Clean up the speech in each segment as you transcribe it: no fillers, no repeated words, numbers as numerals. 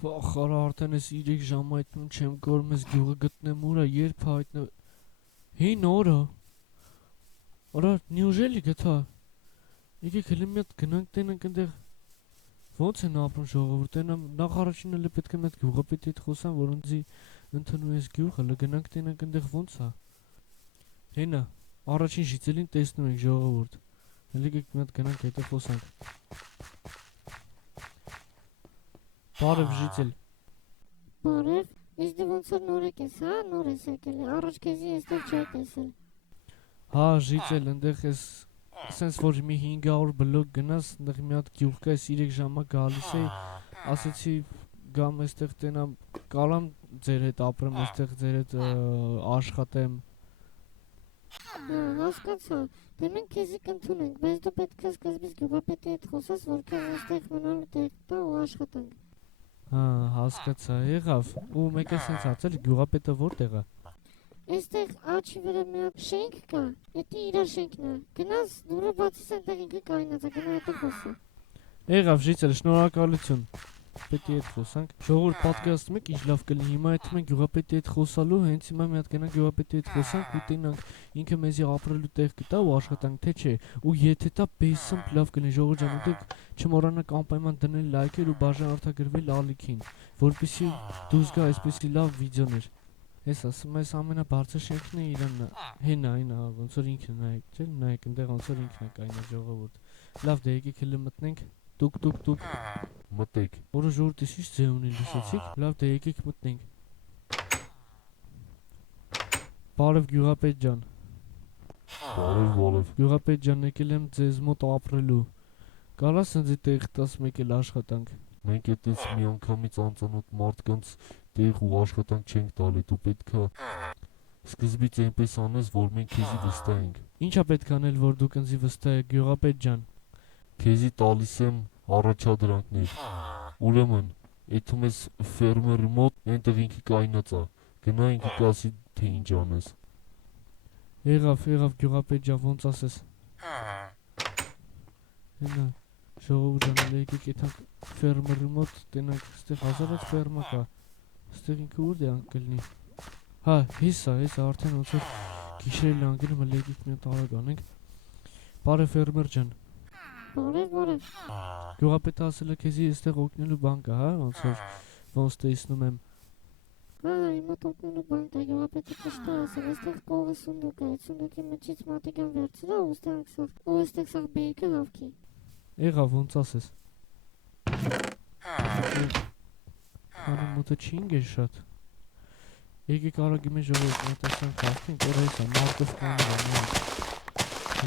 Ախար արդեն ես 3 ժամ այդնում չեմ գորում ես գյուղը գտնեմ ուրա երբ հայտնը Հին օրը Արա неужели գտա Եկեք հենց մի հատ գնանք տենանք այնտեղ Ոնց են ապրում ժողովուրդը նախ առաջինը լը պետք է մեծ գյուղապետի հետ խոսամ որոնցի ընդունում ես գյուղը լը գնանք տենանք այնտեղ ոնց է Հենա առաջին ժիծելին տեսնում ենք ժողովուրդ Եկեք մի հատ գնանք հետո խոսանք Բարև ժիծել Բարև, իսկ դու ոնց որ նոր եկես, հա, նոր ես եկել, առաջ քեզի այստեղ չէի տեսել։ Հա, ժիծել, այնտեղ ես սենց որ մի 500 բլոկ գնաս, այնտեղ մի հատ գյուղ կա, 3 ժամա գալիս էի, ասեցի գամ այստեղ տենամ, կարամ ձեր հետ ապրեմ, այստեղ ձեր հետ աշխատեմ։ Հա, հասկացա, դե մենք քեզի կընդունենք, բայց դու պետք է սկզբից գյուղապետի հետ խոսես, որ քեզ այստեղ մնալու տեղ տա ու աշխատանք։ Հա, հասկացա, եղավ, ու մեկ է սենց ացել, գյուղապետը որտեղ է։ Այստեղ աչի վրա մի հատ շենք կա, դա իր շենքն է։ Գնաս, դուրը բացես այնտեղ ինքը կայնած է, գնա հետո խոսա։ Եղավ, ժիծել, շնորհակալություն։ Պետի հետ խոսանք։ Ժողովուրդ պատկերացնում եք ինչ լավ կլինի։ Հիմա այդ մենք գյուղապետի հետ խոսալու, հենց հիմա մի հատ գնանք գյուղապետի հետ խոսանք ու տենանք ինքը մեզի ապրելու տեղ կտա ու աշխատանք թե չէ։ Ու եթե դա բեսամբ լավ կլինի, ժողովուրդ ջան, ուտեք չմոռանաք անպայման դնել լայքեր ու բաժան արտագրվել ալիքին, որպեսզի դուրս գա այսպեսի լավ վիդեոներ։ Ես ասում եմ, այս ամենաբարձր շենքն է Իրանն հենա, այնա, ոնց որ ինքն է նայեք, չէ՞, նայեք, այնտեղ ոնց որ ինքն է կայնա ժողովուրդ։ Լավ, դե եկեք հենց մտնենք։ Տուկ մտեք։ Որը ժողովուրդ ինչ ձև ունի լսեցիք։ Լավ, դե եկեք մտնենք։ Բարև գյուղապետ ջան։ Բարև։ Գյուղապետ ջան, եկել եմ ձեզ մոտ ապրելու։ Կարաս ինձ տեղ տաս եկել աշխատանք։ Մենք այդպես մի անգամից անծանոթ մարդկանց տեղ ու աշխատանք չենք տալի, դու պետքա սկզբից այնպես անես, որ մենք քեզի վստահենք։ Ինչա պետք անել, որ դուք ինձ վստահեք, գյուղապետ ջան։ Քեզի տալիս եմ առաջադրանքներ։ Ուրեմն, այդում ես ֆերմերի մոտ, այնտեղ ինքը կայնած է։ Գնա ինքը կասի թե ինչ անես։ Եղավ գյուղապետ ջան, ոնց ասես։ Հենա Ժողովուրդ ջան, եկեք այդանք ֆերմերի մոտ տենանք, այստեղ հազարած ֆերմա կա։ Այստեղ ինքը ուր է կլինի։ Հա, հեսա, արդեն ոնց որ գիշերել անգնում է եկեք մի հատ արագ անենք։ Բարև ֆերմեր ջան։ Բարև։ Գյուղապետը ասել է քեզի այստեղ օգնելու բան կա, հա, ոնց տեսնում եմ։ Հա, իմ օգնելու բան կա, գյուղապետը ճիշտ է ասել, այստեղ կողը սունդուկ է, սունդուկի մեջից մատիկան վերցրա ու այստեղ սաղ բերքը հավքի։ Եղավ, ոնց ասես։ Հարի մոտը չի ինգեր շատ։ Եկեք արագի մեջ ժողովուրդ մոտեցանք հավքենք, որ հեսա, մարտով կաներա։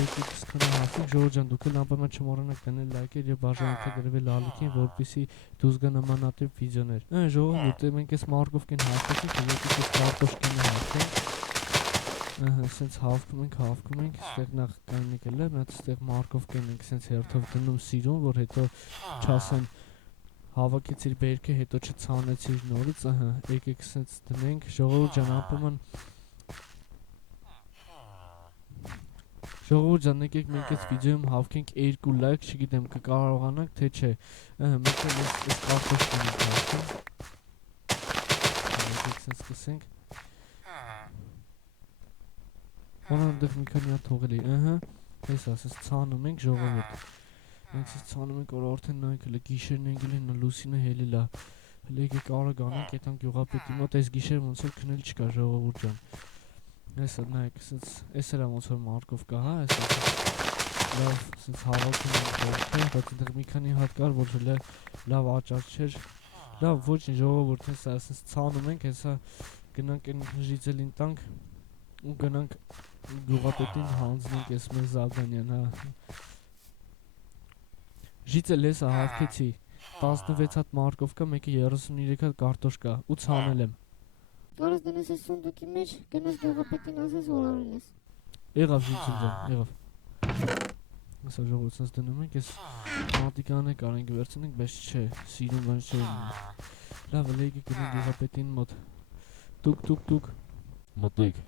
Եկեք սկանը հավքենք, ժողովուրդ ջան, դուք էլ անպայման չմոռանաք դնել լայքեր եւ բաժան արտադրվել ալիքին, որպեսզի դուրս գա նմանատիպ վիդեոներ։ Ժողովուրդ, մենք էս մարտով կեն հավքենք, եկեք էս կարտոշկին հավքենք։ Ահա, սենց հավքում ենք, այստեղ նախ կային եկել է, մի հատ այստեղ մարկով կենենք, սենց հերթով դնում սիրուն, որ հետո չասեն հավաքեցիր բերքը, հետո չցանեցիր նորից, ահա, եկեք սենց դնենք, ժողովուրդ ջան, անպայման Ժողովուրդ ջան, եկեք մենք այս վիդեոյում հավքենք 2 լայք, չգիտեմ կկարողանանք, թե չէ, ահա, մենք էլ այս կարտոշկին ենք հավքում, եկեք սենց սկսենք Որն այնտեղ մի քանի հատ թողել էի, հես ասես ցանում ենք ժողովուրդ։ Մենք ցես ցանում ենք, որ արդեն նայեք հələ գիշերն են գելին, լուսինը հելել է։ Հələ եկեք արագ անենք, այդան գյուղապետի մոտ այս գիշեր ոնց որ քնել չկա ժողովուրդ ջան։ Հեսա նայեք, սենց էս էլա ոնց որ մարկով կա, հա, էս լավ, սենց հավաքում ենք բերքը, բայց այնտեղ մի քանի հատ կար, որ հələ լավ աճած չէր։ Լավ, ոչինչ ժողովուրդ, հեսա սենց ցանում ենք, հեսա գնանք այն ժիծելին տանք ու գնանք գյուղապետին հանձնենք ես մեր Զագանյան, հա։ Ժիծել ես հավքեցի, 16 հատ մարկով կա, մեկը 33 հատ կարտոշ կա ու ցանել եմ։ Կարս դնես ես սունդուկի մեջ, գնաս գյուղապետին ասես, որ արել ես։ Եղավ ժիծել ջան, եղավ։ Ասա ժողովուրդ սենց դնում ենք, ես մատիկան է կարենք վերցնենք, բայց չէ, սիրուն բան չէ։ Լավ, եկեք գնանք գյուղապետին մոտ։ Տուկ։ Մտեք։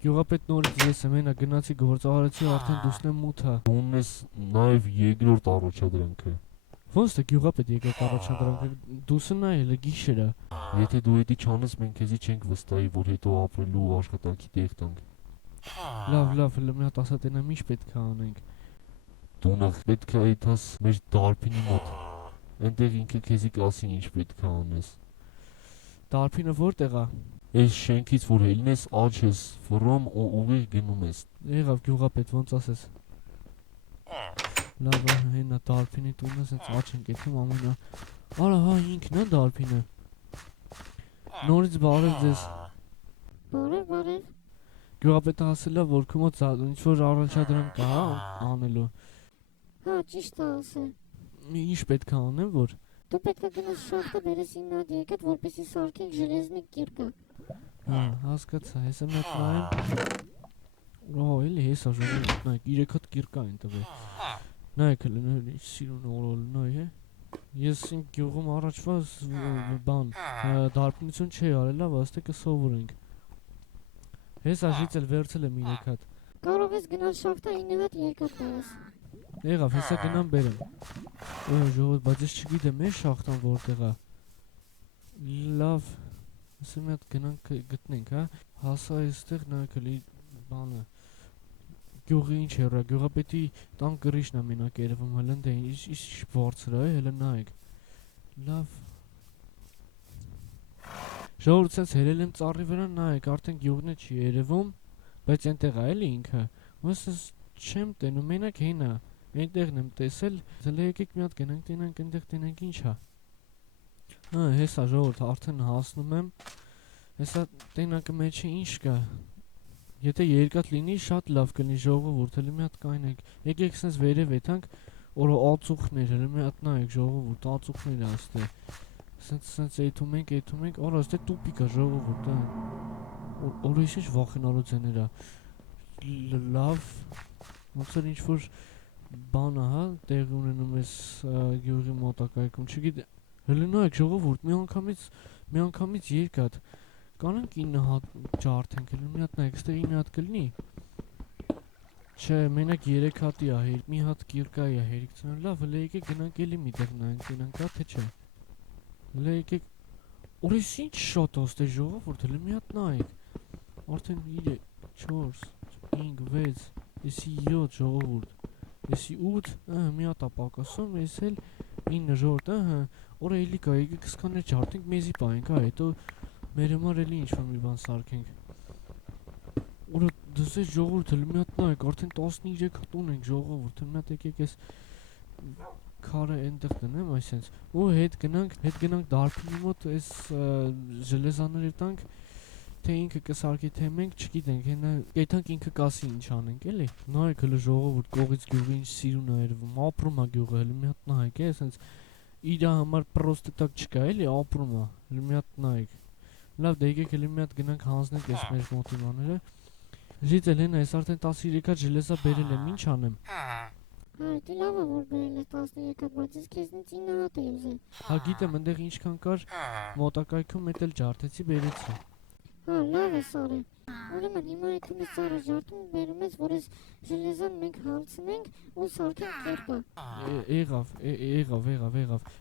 Գյուղապետ նորից ես եմ, հենա գնացի գործարարեցի արդեն դուսնեմ մութա։ Ունես նաև երկրորդ առաջադրանքը։ Ոնց է գյուղապետ եկեք առաջադրանք դուսը նայել է գիշերը։ Եթե դու էդի չանես, մենք քեզի չենք վստահի, որ հետո ապրելու աշխատանքի տեղ տանք։ Լավ, հələ մի հատ ասա տենամ ինչ պետք է անենք։ Դու նախ պետք է այդաս մեր դարբինի մոտ։ Այնտեղ ինքը քեզի կասի ինչ պետք է անես։ Դարբինը որտեղ է։ Այս շենքից որ ելնես, աջ ես վռում ու ուղիղ գնում ես։ Եղավ գյուղապետ ոնց ասես։ Լավ, հենա դարբինի տունը սենց աչ են կեթում ամենա։ Արա հա ինքն է դարբինը։ Նորից բարև ձեզ։ Բարև։ Գյուղապետը ասել է որ քո մոտ ինչ որ առաջադրանք կա անելու։ Հա, ճիշտ է ասել։ Ինչ պետք է անեմ որ։ Դու պետք է գնաս շախտը բերես իմ հատ եկետ, որպեսզի սարքենք ժելեզնիկ կիրկա։ Հա, հասկացա, հեսա մի հատ նայեմ։ Օ, էլի հեսա ժողովուրդ, նայեք, 3 հատ կիրկա են տվել։ Նայեք հələ ինչ սիրուն օրոլ նայ է։ Ես իմ գյուղում առաջվա բան դարբնություն չի արել, լավ, աստե կսովորենք։ Հեսա շիցել վերցել եմ 3 հատ։ Կարող ես գնալ շախտա 9 հատ եկետ բերես։ Եղավ, հեսա գնամ բերեմ։ Օ, ժողովուրդ, բայց ես չգիտեմ է շախտան որտեղ է։ Լավ, ասա մի հատ գնանք գտնենք, հա։ Հասա այստեղ նայեք հələ բանը։ Գյուղի ինչ հեռա, գյուղապետի տան գրիշն է մենակ երևում, հələ դե ինչ բարձր է, հələ նայեք։ Լավ։ Ժողովուրդ sense հերել եմ ծառի վրա, նայեք, արդեն գյուղն է չի երևում, բայց այնտեղ է էլի ինքը։ Ոնց չեմ տենում, մենակ հին է։ Այնտեղն եմ տեսել, հələ եկեք մի հատ գնանք տենանք, այնտեղ տենանք ինչ է։ Հա, հեսա ժողովուրդ, արդեն հասնում եմ։ Հեսա տենակը մեջը ինչ կա։ Եթե երկաթ լինի, շատ լավ կլինի ժողովուրդ, հələ մի հատ կանենք։ Եկեք sense վերև եթանք, օրը ածուխներ, հələ մի հատ նայեք ժողովուրդ, ածուխներ է աստե։ Sense եթում ենք, օր աստե տուպիկ է ժողովուրդ, հա։ Օրը ինչ վախենալու ձեներ է։ Լավ, ոնց որ ինչ որ բան է, հա, տեղի ունենում ես գյուղի մոտակայքում, չգիտեմ։ Հələ նայեք ժողովուրդ, մի անգամից երկաթ։ Կանենք 9 հատ ջարդենք, հələ մի հատ նայեք, ստեղ 9 հատ կլինի։ Չէ, մենակ 3 հատի է, մի հատ կիրկայի է հերիքցնան, լավ, հələ եկեք գնանք էլի միտեղ նայենք, տենանք կա թե չէ։ Հələ եկեք, որ ես ինչ շատ ոստե ժողովուրդ, հələ մի հատ նայեք։ Արդեն 3, 4, 5, 6, եսի 7 ժողովուրդ, եսի 8, մի հատ ապակասում, ես էլ 9 ժողովուրդ, օրը էլի կա, եկեք սկաներ ջարդենք, մեզի պայենք, հետո մեր համար էլի ինչ-որ մի բան սարքենք։ Որը դες ժողովուրդ, հələ մի հատ նայեք, արդեն 13 հատ ունենք ժողովուրդ, մի հատ եկեք ես քարը այնտեղ դնեմ, այսպես։ Ու հետ գնանք դարբինի մոտ, այս ժելեզաները տանք, թե ինքը կսարքի թե մենք, չգիտենք, հենա գեթանք ինքը կասի ինչ անենք, էլի։ Նայեք հələ ժողովուրդ, կողից գյուղի ինչ սիրուն է երևում, ապրում է գյուղը, հələ մի հատ նայեք, այսպես իր համար պրոստը տակ չկա, էլի, ապրում է, հələ մի հատ նայեք։ Լավ, դե եկեք հələ մի հատ գնանք հանձնենք այս մեր մոտիվաները։ Ժիծել հենա, ես արդեն 13 հատ ժելեզա բերել եմ, ինչ անեմ։ Հա, դի լավ է որ բերել ես 13 հատ, բայց ես քեզնից 9 հատ եմ ուզել։ Հա գիտեմ, այնտեղ ինչքան կար մոտակայքում էդ էլ ջարդեցի, բերեցի։ Հա, լավ է սարը։ Ուրեմն հիմա եթե մենք սարը ջարդում բերում ես, որ այս ժելեզան մենք հանցնենք ու սարքենք կերպա։ Եղավ։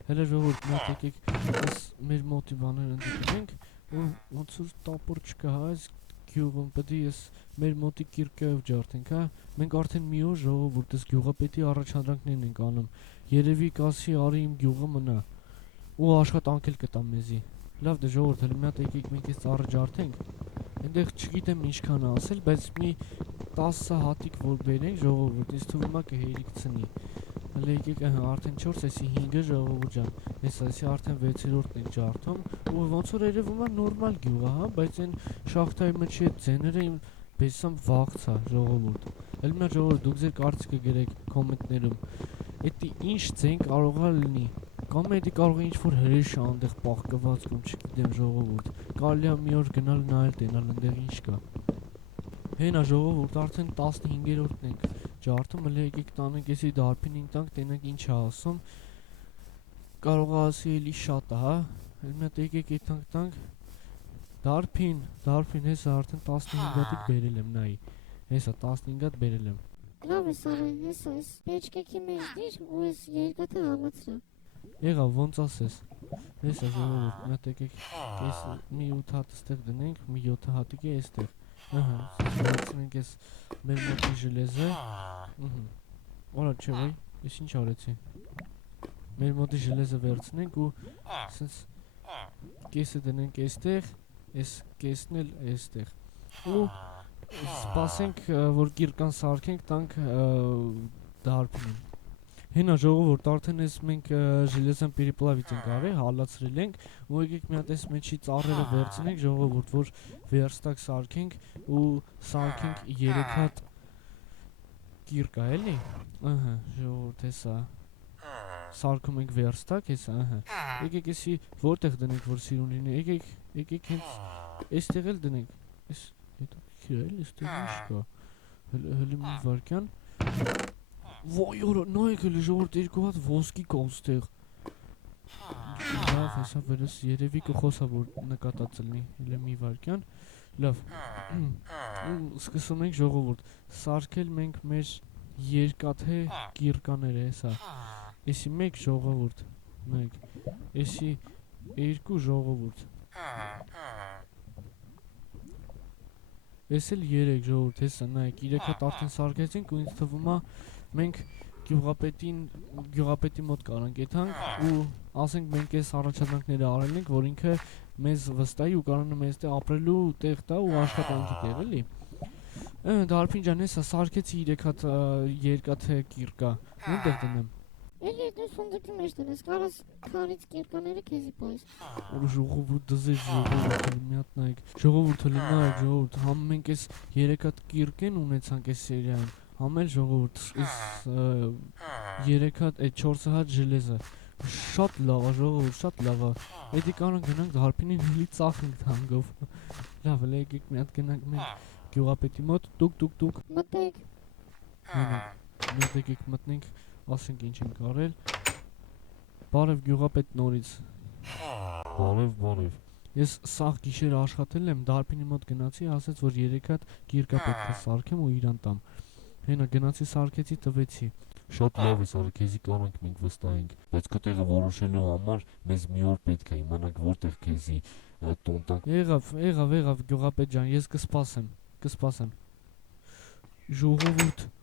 Հələ ժողովուրդ մենք եկեք այս մեր մոտիվաները ընդգրկենք ու ոնց որ տապոր չկա, հա, այս գյուղում պետք է ես մեր մոտի կիրկայով ջարդենք, հա։ Մենք արդեն մի օր ժողովուրդ այս գյուղապետի առաջադրանքներն ենք անում։ Երևի կասի արի իմ գյուղը մնա ու աշխատանք էլ կտա մեզի։ Լավ դե ժողովուրդ, հələ մի հատ եկեք մենք այս ծառը ջարդենք։ Այնտեղ չգիտեմ ինչքան է ասել, բայց մի 10 հատիկ որ բերենք ժողովուրդ, ինձ թվում է կհերիքցնի։ Հələ եկեք արդեն 4, էսի 5-ը ժողովուրդ ջան։ Էսի արդեն 6-րդն ենք ջարդում ու ոնց որ երևում է նորմալ գյուղ է, հա, բայց այն շախտայի մեջի այդ ձեները իմ բեսամ վաղց է ժողովուրդ։ Հələ մի հատ ժողովուրդ դուք ձեր կարծիքը գրեք կոմենտներում։ Էդի ինչ ձեն կարող է լինի։ Կամ էդի կարող է ինչ-որ հրեշ այնտեղ պահկված կամ չգիտեմ ժողովուրդ։ Կարելի է մի օր գնալ նայել տենալ այնտեղ ինչ կա։ Հենա ժողովուրդ արդեն 15-րդն ենք ջարդում, հələ եկեք տանենք էսի դարբինին տանք, տենանք ինչ է ասում։ Կարող է ասի էլի շատ է, հա։ Հələ մի հատ եկեք եթանք տանք։ Դարբին, հեսա արդեն 15 հատիկ բերել եմ, նայի։ Հեսա 15 հատ բերել եմ։ Լավ է սարը, հեսա այս պեչկեքի մեջ դիր ու այս երկաթը համացրա։ Եղավ, ոնց ասես։ Հեսա ժողովուրդ, մատ եկեք կես մի 8 հատ ստեղ դնենք, մի 7 հատիկի էստեղ։ Ահա, վերցնենք այս մեր մոտի ժելեզը։ Օրա չէ վայ, ես ինչ արեցի։ Մեր մոտի ժելեզը վերցնենք ու սենց կեսը դնենք էստեղ, այս կեսն էլ էստեղ։ Ու սպասենք, որ կիրկան սարքենք, տանք դարբին։ Հենա ժողովուրդ, արդեն ես մենք ժելեզան պերիպլավից ենք արել, հալացրել ենք, ու եկեք մի հատ այս մեջի ծառերը վերցնենք ժողովուրդ, որ վերստակ սարքենք ու սարքենք 3 հատ կիրկա, էլի։ Ահա, ժողովուրդ, հեսա սարքում ենք վերստակ, հեսա, ահա։ Եկեք էսի որտեղ դնենք, որ սիրուն լինի, եկեք հենց էստեղ էլ դնենք, էս հետո քիր էլ էստեղ ինչ կա, հլի մի վարկյան։ Ոյ օրա, նայեք հլի ժողովուրդ, 2 հատ ոսկի կա ստեղ։ Լավ, հեսա վերս երևի կխոսա, որ նկատած լինի, հլի մի վարկյան։ Լավ, սկսում ենք ժողովուրդ, սարքել մենք մեր երկաթե կիրկաները, հեսա։ Էսի 1 ժողովուրդ, 1, էսի 2 ժողովուրդ։ Ես էլ 3 ժողովուրդ, հեսա, նայեք, 3 հատ արդեն սարքեցինք ու ինձ թվում է մենք գյուղապետի մոտ կարանք եթանք ու ասենք մենք այս առաջադրանքները արել ենք, որ ինքը մեզ վստահի ու կարողանա մեզ տեղ ապրելու տեղ տա ու աշխատանքի տեղ, էլի։ Դարբին ջան, հեսա սարքեցի 3 հատ երկաթե կիրկա, որտեղ դնեմ։ Էլի դու սունդուկի մեջ դնես, կարաս քարից կիրկաները քեզի պոյս։ Որ ժողովուրդ դզես ժողովուրդ մի հատ նայեք։ Ժողովուրդ հլի նայեք ժողովուրդ, համ մենք այս 3 հատ կիրկեն ունեցանք այս սերիայում, համ էլ ժողովուրդ այս 3 հատ, այդ 4 հատ ժելեզը։ Շատ լավ է ժողովուրդ, շատ լավ է։ Էդի կարող գնանք Դարբինին հլի ծախենք թանգով։ Լավ, հլի եկեք մի հատ գնանք մենք գյուղապետի մոտ, տուկ։ Մտեք։ Մենք եկեք մտնենք, ասենք ինչ ենք արել։ Բարև գյուղապետ նորից։ Բարև։ Ես սաղ գիշեր աշխատել եմ, Դարբինի մոտ գնացի, ասեց որ 3 հատ կիրկա պետք է սարքեմ ու իրան տամ։ Հենա գնացի սարքեցի, տվեցի։ Շատ լավ ես արել, քեզի կարանք մենք վստահենք, բայց կտեղը որոշելու համար մեզ մի օր պետք է իմանանք որտեղ քեզի տոն տանք։ Եղավ գյուղապետ ջան, ես կսպասեմ։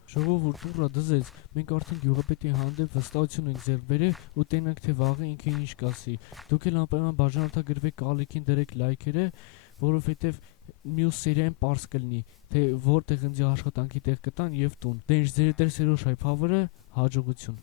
Ժողովուրդ, ուրա դզեց, մենք արդեն գյուղապետի հանդեպ վստահություն ենք ձեռք բերել ու տենանք թե վաղը ինքը ինչ կասի։ Դուք էլ անպայման բաժանորդագրվեք, ալիքին դրեք լայքերը, որովհետև մյուս սերիային պարզ կլինի, թե որտեղ ինձ աշխատանքի տեղ կտան եւ տուն։ Դե ինչ ձեր դեր Սերոշ հայ փավերը հաջողություն։